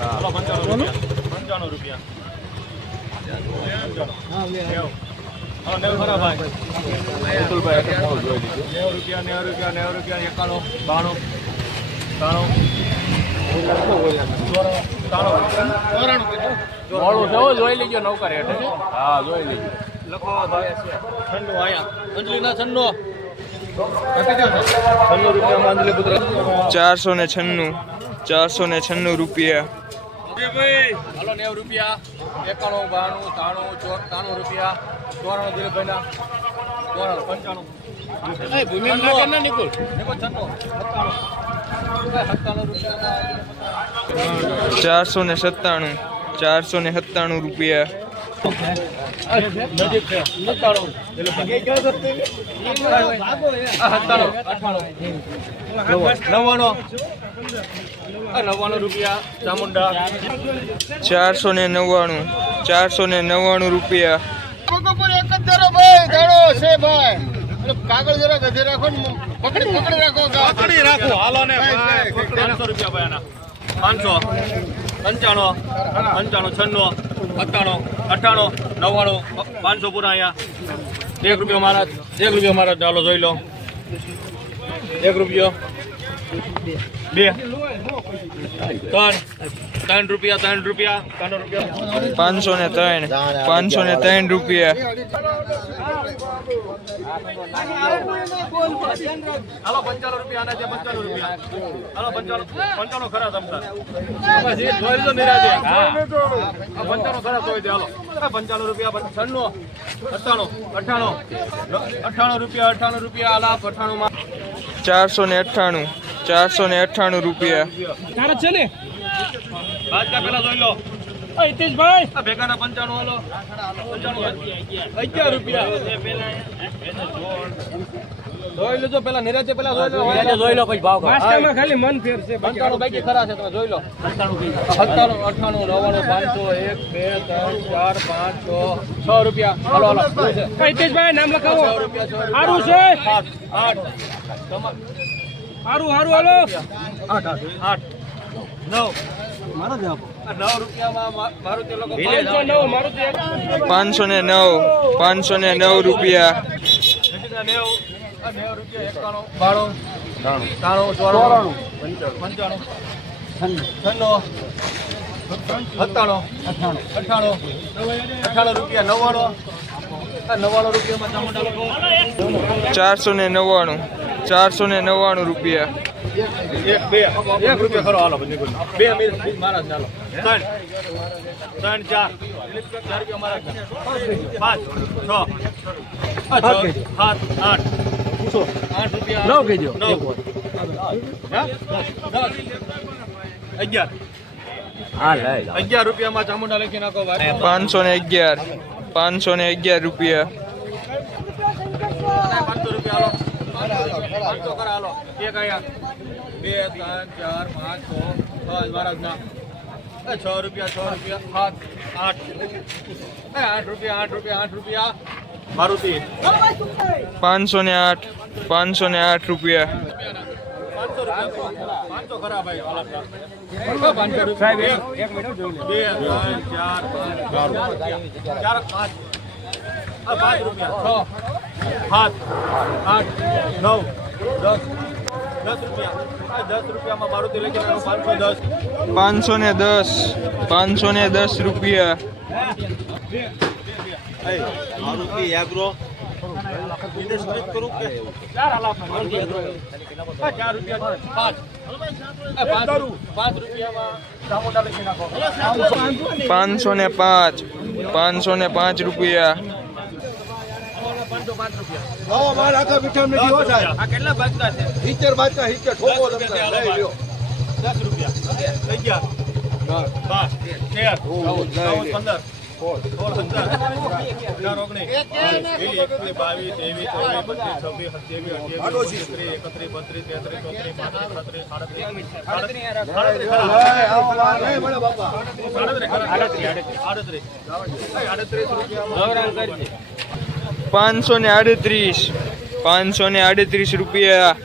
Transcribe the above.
હાલો 95 રૂપિયા. હા નેવ ખરા ભાઈ. વિપુલભાઈ 90 રૂપિયા 91 92 જોઈ લેજો નૌકા રેટ. હા જોઈ લેજો. લખો ભાઈ છન્નો આયા અંજલીના છન્નો 496 રૂપિયા. હાલો 90 રૂપિયા 91 92 93 રૂપિયા 94 દિલીપભાઈના 497 રૂપિયા. નજીક છે 99 રૂપિયા ચામુંડા 499 રૂપિયા. કાગળ જરા ગધે રાખો ને પકડી રાખો હાલો ને 500 રૂપિયા ભાઈ 500 95 96 97 98 99 500 પૂરા અહીંયા 1 રૂપિયો મહારાજ ચાલો જોઈ લો 1 રૂપિયો 2 3 રૂપિયા 503 રૂપિયા. હાલો 95 રૂપિયા આના છે 95 રૂપિયા હાલો 95 ખરા તમતા જોઈ લો નિરાજે 95 ખરા જોઈ દે હાલો 95 રૂપિયા 96 98 રૂપિયા આલા 98 માં 498 રૂપિયા. તારા છે ને બાદકા પેલા જોઈ લો હિતેશભાઈ આ ભેગાના 95 હાલો 11 રૂપિયા જોઈ લેજો પેલા નિરાજે પેલા જોઈ લો પછી ભાવ માસ્ટરમાં ખાલી મન ફેર છે 95 બાકી ખરા છે તમે જોઈ લો 97 98 99 98 1 2 3 4 5 6 રૂપિયા હાલો હિતેશભાઈ નામ લખાવો સારું છે 8 હારું હાલો 8 9 મારો જવાબ 9 રૂપિયામાં મારું તે લોકો 509 રૂપિયા. 90 રૂપિયા 91 92 93 94 95 98 રૂપિયા 99 રૂપિયામાં ચામુંડા લોકો 499 રૂપિયા. 1 રૂપિયા ખરો હાલો 2 મિનિટ મહારાજ ચાલો 3 4 રૂપિયા મહારાજ 5 6 7 8 રૂપિયા 11 રૂપિયામાં ચામુંડા લખી નાખો 511 રૂપિયા. 500 રૂપિયા હાલો 500 કરા હાલો 1 આયા 2 3 4 5 6 મહારાજના 6 રૂપિયા 8 રૂપિયા મારુતિ 508 રૂપિયા. 500 ખરા ભાઈ 500 રૂપિયા 1 મિનિટ 2 3 4 5 5 રૂપિયા 6 7 8 9 10 રૂપિયામાં મારુતિ લઈ ગયો 510 રૂપિયા. મારુતિ એગ્રો ઇન્ડસ્ટ્રી કરું કે 4 રૂપિયા 5 રૂપિયામાં ચામુંડા લખી નાખો 505 રૂપિયા. 505 રૂપિયા નવો માલ આખા મીઠા નથી હો સાહેબ આ કેટલા બાજકા છે હિચર બાચકા હિચર ઠોકો તમને લઈ લ્યો 10 રૂપિયા 11 12 13 538 રૂપિયા.